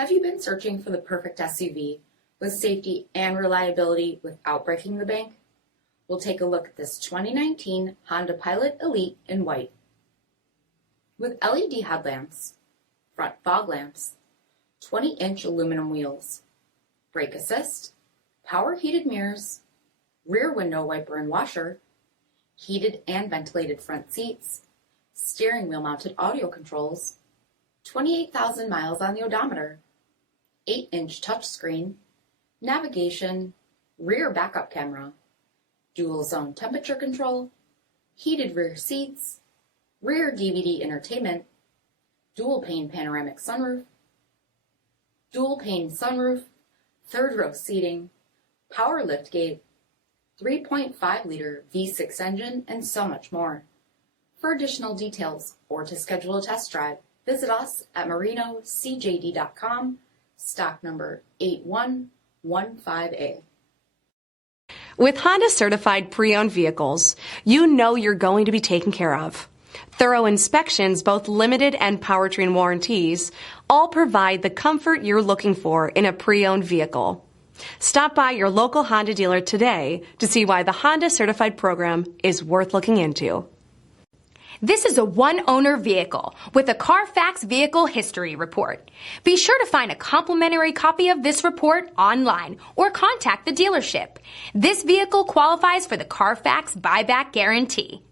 Have you been searching for the perfect SUV with safety and reliability without breaking the bank? We'll take a look at this 2019 Honda Pilot Elite in white. With LED headlamps, front fog lamps, 20-inch aluminum wheels, brake assist, power heated mirrors, rear window wiper and washer, heated and ventilated front seats, steering wheel mounted audio controls, 28,000 miles on the odometer, 8-inch touchscreen, navigation, rear backup camera, dual zone temperature control, heated rear seats, rear DVD entertainment, dual pane panoramic sunroof, dual pane sunroof, third row seating, power liftgate, 3.5-liter V6 engine, and so much more. For additional details or to schedule a test drive, visit us at MarinoCJD.com, stock number 8115A. With Honda certified pre-owned vehicles, you know you're going to be taken care of. Thorough inspections, both limited and powertrain warranties, all provide the comfort you're looking for in a pre-owned vehicle. Stop by your local Honda dealer today to see why the Honda certified program is worth looking into. This is a one-owner vehicle with a CARFAX Vehicle History Report. Be sure to find a complimentary copy of this report online or contact the dealership. This vehicle qualifies for the CARFAX Buyback Guarantee.